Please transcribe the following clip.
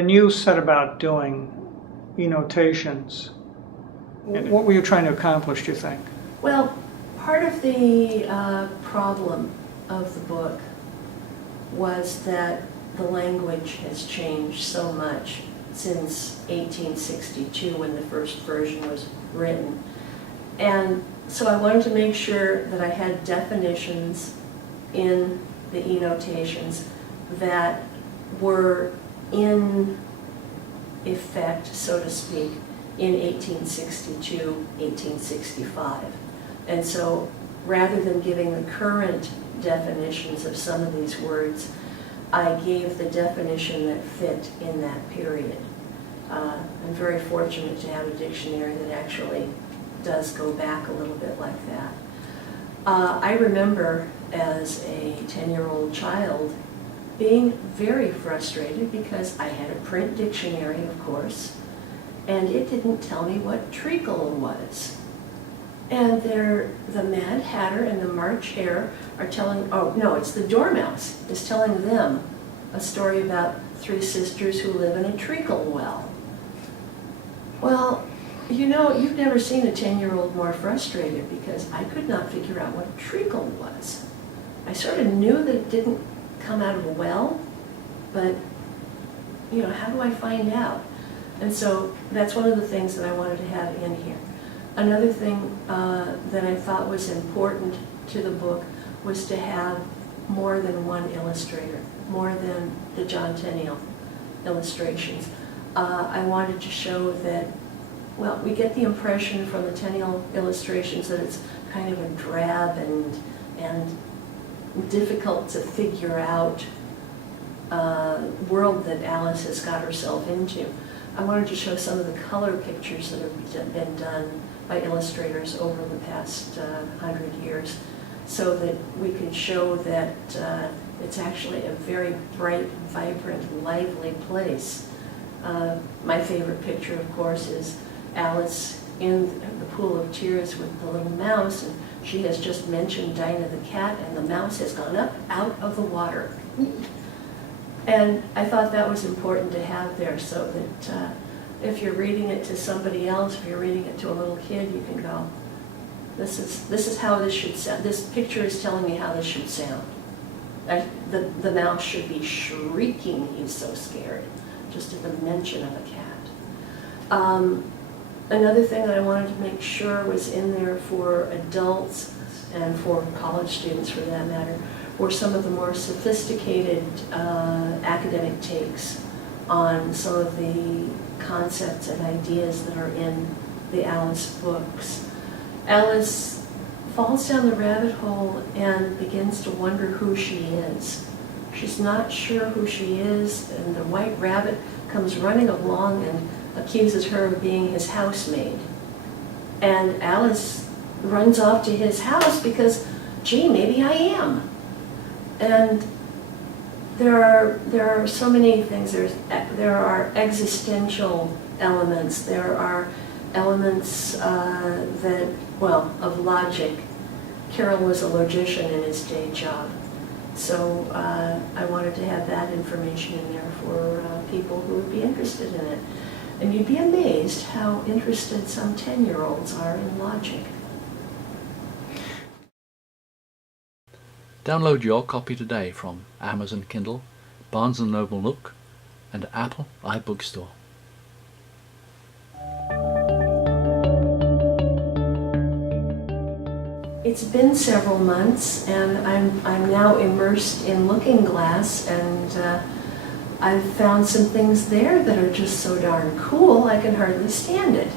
when you set about doing eNotations, what were you trying to accomplish, do you think? Well, part of the problem of the book was that the language has changed so much since 1862 when the first version was written. And so I wanted to make sure that I had definitions in the eNotations that were in effect, so to speak, in 1862, 1865. And so rather than giving the current definitions of some of these words, I gave the definition that fit in that period. I'm very fortunate to have a dictionary that actually does go back a little bit like that. I remember as a 10-year-old child being very frustrated because I had a print dictionary, of course, and it didn't tell me what treacle was. And the Mad Hatter and the March Hare are telling, oh no, it's the Dormouse is telling them a story about three sisters who live in a treacle well. Well, you know, you've never seen a 10-year-old more frustrated because I could not figure out what a treacle was. I sort of knew that it didn't come out of a well, but, you know, how do I find out? And so that's one of the things that I wanted to have in here. Another thing that I thought was important to the book was to have more than one illustrator, more than the John Tenniel illustrations. I wanted to show that, well, we get the impression from the Tenniel illustrations that it's kind of a drab and difficult to figure out world that Alice has got herself into. I wanted to show some of the color pictures that have been done by illustrators over the past 100 years so that we could show that it's actually a very bright, vibrant, lively place. My favorite picture, of course, is Alice in the pool of tears with the little mouse, and she has just mentioned Dinah the cat, and the mouse has gone up out of the water. And I thought that was important to have there so that if you're reading it to somebody else, if you're reading it to a little kid, you can go, this is how this should sound. This picture is telling me how this should sound. The mouse should be shrieking, he's so scared, just at the mention of a cat. Another thing that I wanted to make sure was in there for adults and for college students for that matter were some of the more sophisticated academic takes on some of the concepts and ideas that are in the Alice books. Alice falls down the rabbit hole and begins to wonder who she is. She's not sure who she is, and the white rabbit comes running along and accuses her of being his housemaid. And Alice runs off to his house because, gee, maybe I am. And there are so many things. There are existential elements. There are elements of logic. Carroll was a logician in his day job. So I wanted to have that information in there for people who would be interested in it. And you'd be amazed how interested some 10-year-olds are in logic. Download your copy today from Amazon Kindle, Barnes & Noble Nook and Apple iBookstore. It's been several months, and I'm now immersed in Looking Glass, and I've found some things there that are just so darn cool I can hardly stand it.